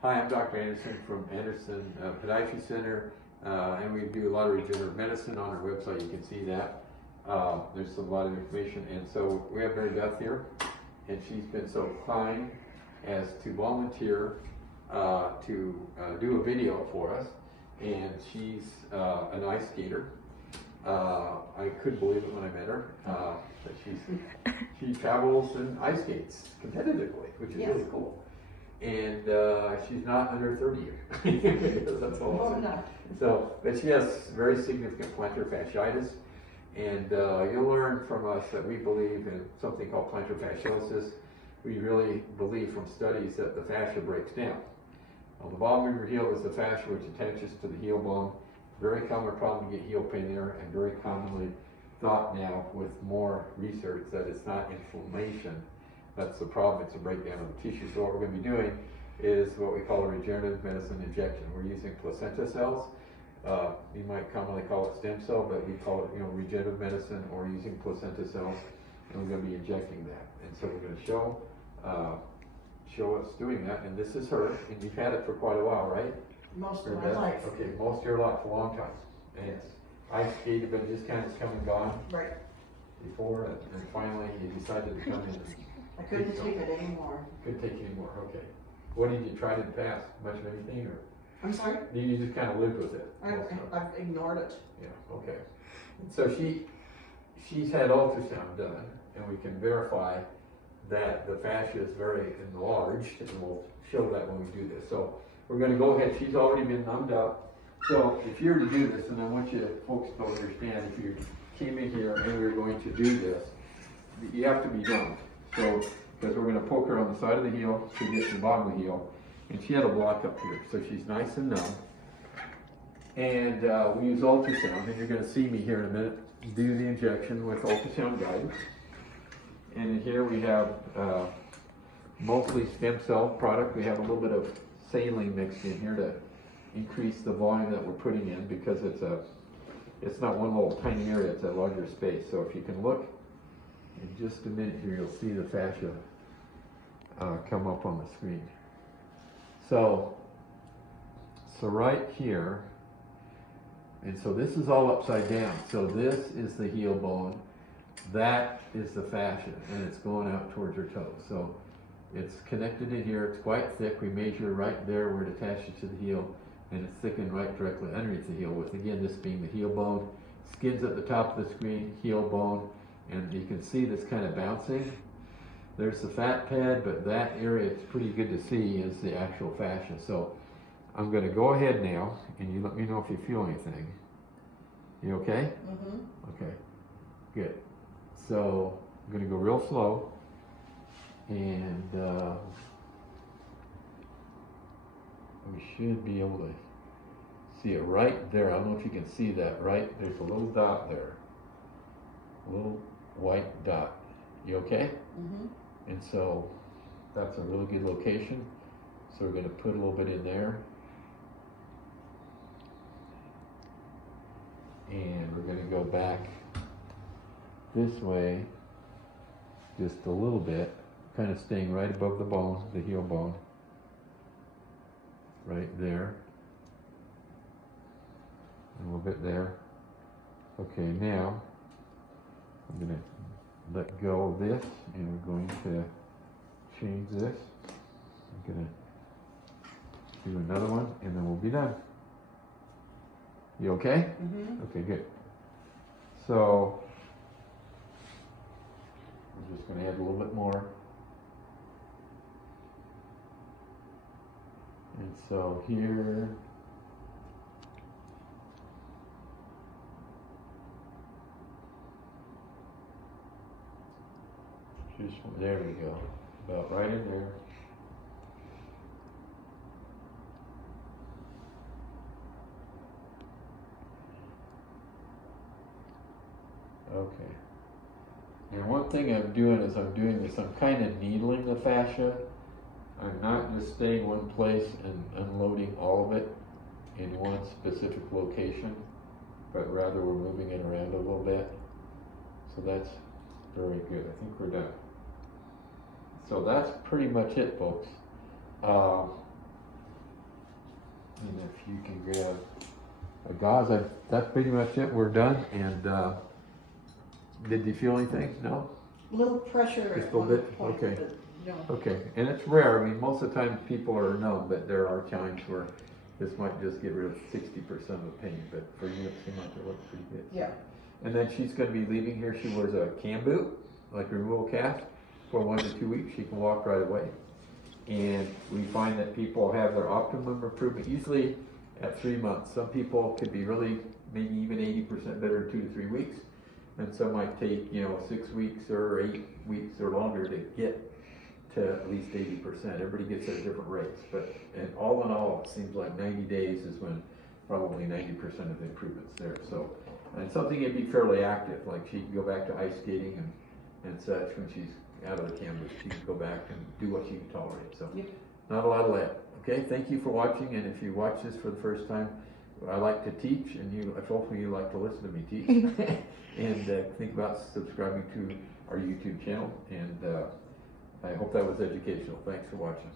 Hi, I'm Dr. Anderson from Anderson Podiatry Center, and we do a lot of regenerative medicine on our website. You can see that. There's a lot of information, and so we have Mary Beth here, and she's been so kind as to volunteer to do a video for us, and she's an ice skater. I couldn't believe it when I met her, but she travels and ice skates competitively, which is really cool. And she's not under 30 yet. That's all. Oh, no. So, but she has very significant plantar fasciitis, and you'll learn from us that we believe in something called plantar fasciosis. We really believe from studies that the fascia breaks down. On the bottom of your heel is the fascia which attaches to the heel bone. Very common problem to get heel pain there, and very commonly thought now with more research that it's not inflammation. That's the problem, it's a breakdown of the tissue. So what we're going to be doing is what we call a regenerative medicine injection. We're using placenta cells. You might commonly call it stem cell, but we call it, regenerative medicine, or using placenta cells, and we're going to be injecting that. And so we're going to show us doing that, and this is her, and you've had it for quite a while, right? Most of my life. Okay, most of your life, a long time. And it's ice skated, but it just kind of come and gone Right. before, and finally you decided to come in. And I couldn't take it anymore. couldn't take anymore, okay. What did you try in the past? Much of anything, or I'm sorry? you just kind of lived with it? I've ignored it. Yeah, okay. So she's had ultrasound done, and we can verify that the fascia is very enlarged, and we'll show that when we do this. So we're going to go ahead. She's already been numbed up. So if you're to do this, and I want you folks to understand, if you came in here and we're going to do this, you have to be numbed. So, because we're going to poke her on the side of the heel to get to the bottom of the heel, and she had a block up here, so she's nice and numb. And we use ultrasound, and you're going to see me here in a minute do the injection with ultrasound guidance. And here we have mostly stem cell product. We have a little bit of saline mixed in here to increase the volume that we're putting in, because it's not one little tiny area, it's a larger space. So if you can look in just a minute here, you'll see the fascia come up on the screen. So right here, and so this is all upside down. So this is the heel bone, that is the fascia, and it's going out towards your toes. So it's connected in here, it's quite thick. We measure right there where it attaches to the heel, and it's thickened right directly underneath the heel, with again this being the heel bone. Skin's at the top of the screen, heel bone, and you can see this kind of bouncing. There's the fat pad, but that area, it's pretty good to see, is the actual fascia. So I'm going to go ahead now, and you let me know if you feel anything. You okay? Mm-hmm. Okay, good. So I'm going to go real slow, and we should be able to see it right there. I don't know if you can see that, right? There's a little dot there, a little white dot. You okay? Mm-hmm. And so that's a really good location. So we're going to put a little bit in there. And we're going to go back this way just a little bit, kind of staying right above the bone, the heel bone, right there, a little bit there. Okay, now I'm going to let go of this, and we're going to change this. I'm going to do another one, and then we'll be done. You okay? Mm-hmm. Okay, good. So I'm just going to add a little bit more. And so here, there we go, about right in there. Okay. And one thing I'm doing is I'm kind of needling the fascia. I'm not just staying one place and unloading all of it in one specific location, but rather we're moving it around a little bit. So that's very good. I think we're done. So that's pretty much it, folks. if you can grab a gauze, that's pretty much it, we're done, and, did you feel anything? No? Little pressure Just a at little one bit? point, Okay. but, you know, Okay, and it's rare, I mean, most of the time people are numb, but there are times where this might just get rid of 60% of the pain, but for you, it seemed like it looked pretty good. yeah. And then she's gonna be leaving here, she wears a cam boot, like removal cast, for 1 to 2 weeks, she can walk right away. And we find that people have their optimum improvement usually at 3 months. Some people could be really, maybe even 80% better in 2 to 3 weeks. And some might take, 6 weeks or 8 weeks or longer to get to at least 80%. Everybody gets at different rates, but and all in all, it seems like 90 days is when probably 90% of the improvement's there. So, and something can be fairly active, like she can go back to ice skating and such when she's out of the canvas. She can go back and do what she can tolerate. So, Yep. not a lot of that. Okay, thank you for watching, and if you watch this for the first time, I like to teach, and hopefully you like to listen to me teach, and think about subscribing to our YouTube channel, and I hope that was educational. Thanks for watching.